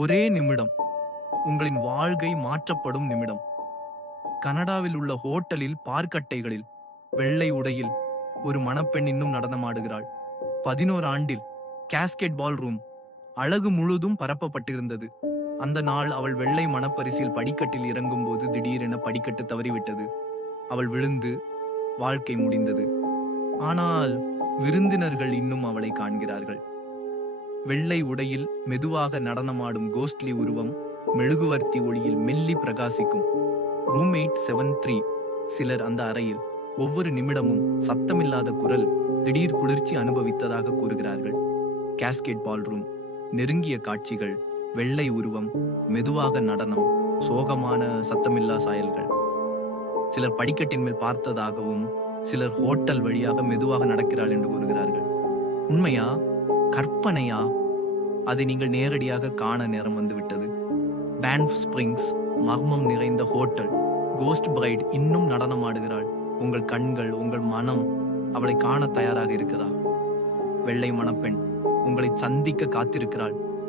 ஒரே நிமிடம் உங்களின் வாழ்க்கை மாற்றப்படும் நிமிடம். கனடாவில் உள்ள ஹோட்டலில் பார்க்கட்டைகளில் வெள்ளை உடையில் ஒரு மணப்பெண் இன்னும் நடனமாடுகிறாள். 11 ஆண்டில் கேஸ்கெட் பால் ரூம் அழகு முழுதும் பரப்பப்பட்டிருந்தது. அந்த நாள் அவள் வெள்ளை மணப்பரிசில் படிக்கட்டில் இறங்கும்போது திடீரென படிக்கட்டு தவறிவிட்டது. அவள் விழுந்து வாழ்க்கை முடிந்தது. ஆனால் விருந்தினர்கள் இன்னும் அவளை காண்கிறார்கள். வெள்ளை உடையில் மெதுவாக நடனமாடும் கோஸ்ட்லி உருவம் மெழுகுவர்த்தி ஒளியில் மெல்லி பிரகாசிக்கும். ரூம்மேட் 73 சிலர் அந்த அறையில் ஒவ்வொரு நிமிடமும் சத்தமில்லாத குரல் திடீர் குளிர்ச்சி அனுபவித்ததாக கூறுகிறார்கள். கேஸ்கெட் பால் ரூம், நெருங்கிய காட்சிகள், வெள்ளை உருவம், மெதுவாக நடனம், சோகமான சத்தமில்லா சாயல்கள். சிலர் படிக்கட்டின் மேல் பார்த்ததாகவும் சிலர் ஹோட்டல் வழியாக மெதுவாக நடக்கிறாள் என்று கூறுகிறார்கள். உண்மையா, கற்பனையா? அதை நீங்கள் நேரடியாக காண நேரம் வந்துவிட்டது. பேன்ஃப் ஸ்பிரிங்ஸ் மர்மம் நிறைந்த ஹோட்டல். கோஸ்ட் பிரைட் இன்னும் நடனமாடுகிறாள். உங்கள் கண்கள், உங்கள் மனம் அவளை காண தயாராக இருக்குதா? வெள்ளை மணப்பெண் உங்களை சந்திக்க காத்திருக்கிறாள்.